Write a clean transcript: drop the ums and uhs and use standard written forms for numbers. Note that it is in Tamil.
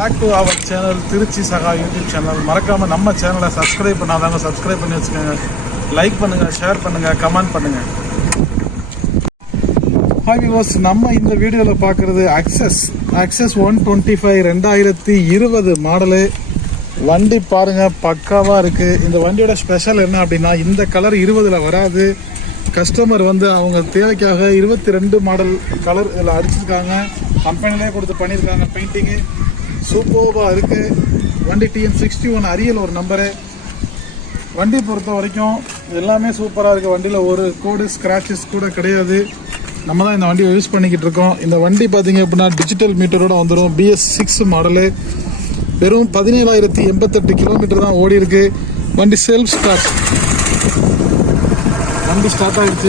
Back to our channel Trichy சகா யூடியூப் சேனல். மறக்காமல் நம்ம சேனலை சப்ஸ்கிரைப் பண்ணாதாங்க சப்ஸ்கிரைப் பண்ணி வச்சுக்கோங்க. லைக் பண்ணுங்கள், ஷேர் பண்ணுங்கள், கமெண்ட் பண்ணுங்கள். ஹாய் வியூவர்ஸ், நம்ம இந்த வீடியோவில் பார்க்குறது அக்சஸ் 125 2020 மாடலு வண்டி. பாருங்கள், பக்காவாக இருக்குது. இந்த வண்டியோட ஸ்பெஷல் என்ன அப்படின்னா, இந்த கலர் 20ல் வராது. கஸ்டமர் அவங்க தேவைக்காக 22 மாடல் கலர் இதில் அடிச்சிருக்காங்க. கம்பெனிலே கொடுத்து பண்ணியிருக்காங்க. பெயிண்டிங்கு சூப்பராக இருக்குது. வண்டி TN61 அரியல் ஒரு நம்பரு. வண்டி பொறுத்த வரைக்கும் எல்லாமே சூப்பராக இருக்குது. வண்டியில் ஒரு கோடு ஸ்க்ராச்சஸ் கூட கிடையாது. நம்ம தான் இந்த வண்டியை யூஸ் பண்ணிக்கிட்டு இருக்கோம். இந்த வண்டி பார்த்தீங்க அப்படின்னா டிஜிட்டல் மீட்டரோட வந்துடும். BS6 model. வெறும் 17,088 கிலோமீட்டர் தான் ஓடி இருக்கு. வண்டி செல்ஃப் ஸ்டார்ட். வண்டி ஸ்டார்ட் ஆகிடுச்சு.